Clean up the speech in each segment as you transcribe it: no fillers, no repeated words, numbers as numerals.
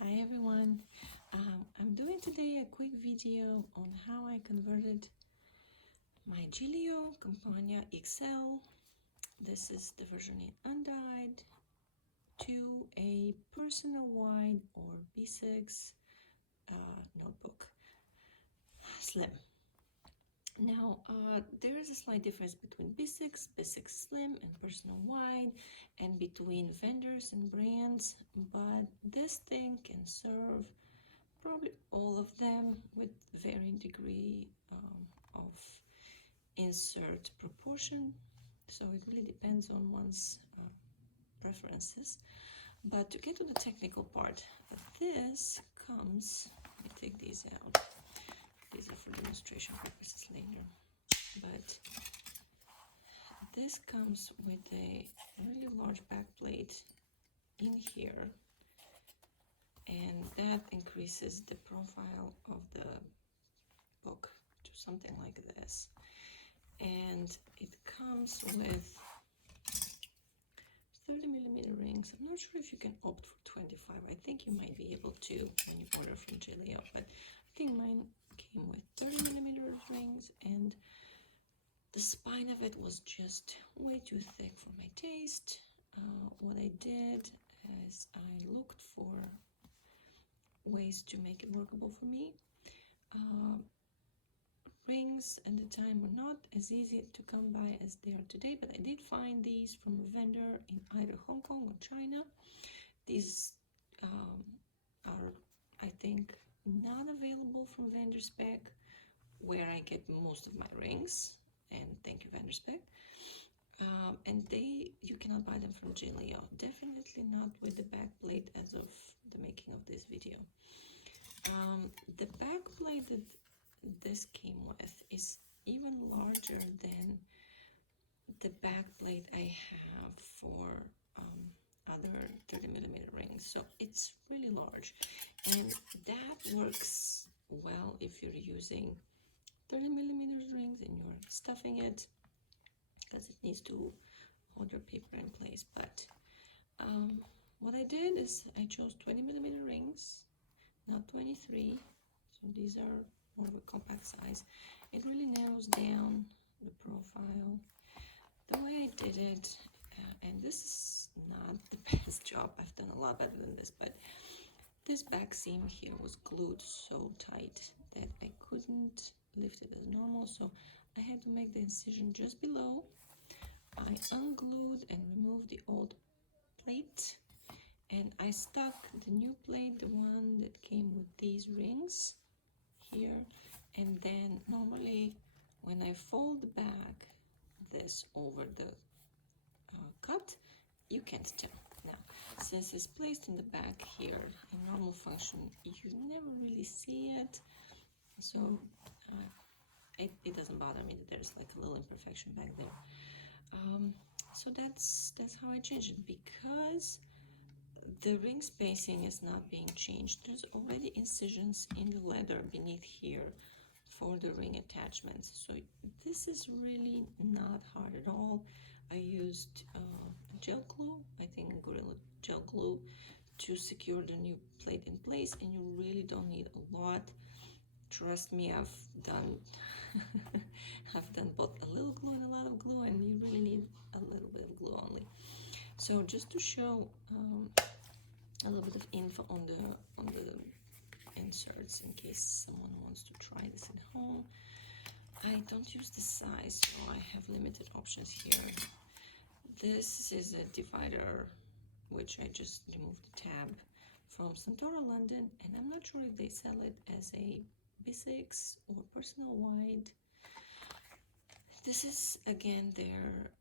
Hi everyone, I'm doing today a quick video on how I converted my Gillio Compagna XL, this is the version in Undyed, to a personal wide or B6 notebook slim. Now there is a slight difference between B6, B6 slim and personal wide, and between vendors and brands, but this thing can serve probably all of them with varying degree of insert proportion, so it really depends on one's preferences. But to get to the technical part, this comes, let me take these out, these are for demonstration purposes later, but this comes with a really large back plate in here, and that increases the profile of the book to something like this. And it comes with 30mm rings. I'm not sure if you can opt for 25. I think you might be able to when you order from Gillio, but I think mine came with 30mm rings, and the spine of it was just way too thick for my taste. What I did is I looked for ways to make it workable for me. Rings at the time were not as easy to come by as they are today, but I did find these from a vendor in either Hong Kong or China. These are, I think, not available from Vendor Spec, where I get most of my rings, and thank you Vendor Spec. And you cannot buy them from Gillio, definitely not with the back plate as of the making of this video. The back plate that this came with is even larger than the back plate I have for other 30mm rings, so it's really large, and that works well if you're using 30mm rings and you're stuffing it, because it needs to hold your paper in place. But what I did is I chose 20mm rings, not 23, so these are more of a compact size. It really narrows down the profile. The way I did it, and this is not the best job, I've done a lot better than this, but this back seam here was glued so tight that I couldn't lift it as normal, so I had to make the incision just below. I unglued and removed the old plate, and I stuck the new plate, the one that came with these rings here, and then normally when I fold back this over the cut, you can't tell. Now, since it's placed in the back here in normal function, you never really see it, so it doesn't bother me that there's like a little imperfection back there. So that's how I changed it, because the ring spacing is not being changed. There's already incisions in the leather beneath here for the ring attachments, so this is really not hard at all. I used gel glue, I think Gorilla gel glue, to secure the new plate in place, and you really don't need a lot. Trust me, I've done I've done both a little glue and a lot of glue, and you really need a little bit of glue only. So just to show a little bit of info on the inserts, in case someone wants to try this at home. I don't use the size, so I have limited options here. This is a divider, which I just removed the tab, from Santoro London, and I'm not sure if they sell it as a B6 or personal wide. This is again their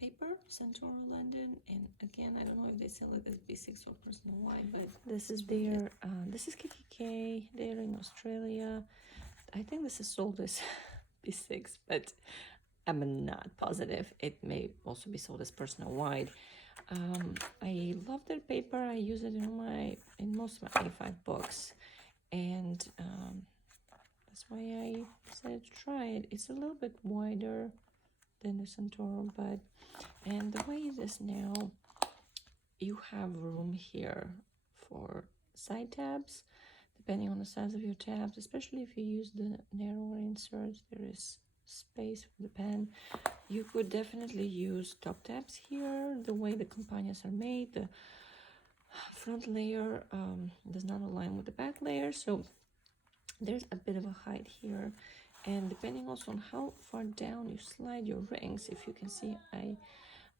paper, Santoro London, and again I don't know if they sell it as B6 or personal wide, but this is their this is KKK. They're in Australia. I think this is sold as B6, but I'm not positive. It may also be sold as personal wide. I love their paper. I use it in most of my A5 books, and that's why I decided to try it. It's a little bit wider than the Santoro, and the way it is now, you have room here for side tabs, depending on the size of your tabs, especially if you use the narrower inserts, there is space for the pen. You could definitely use top tabs here, the way the Compagnas are made. The front layer does not align with the back layer, so there's a bit of a height here, and depending also on how far down you slide your rings, if you can see, I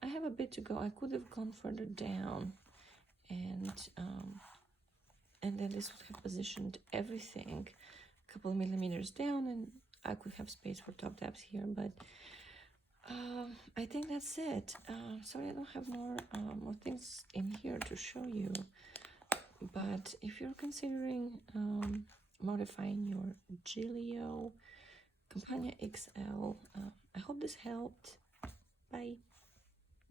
have a bit to go. I could have gone further down, and then this would have positioned everything a couple of millimeters down, and I could have space for top tabs here, but I think that's it. Sorry, I don't have more things in here to show you, but if you're considering modifying your Gillio Compagna XL, I hope this helped. Bye.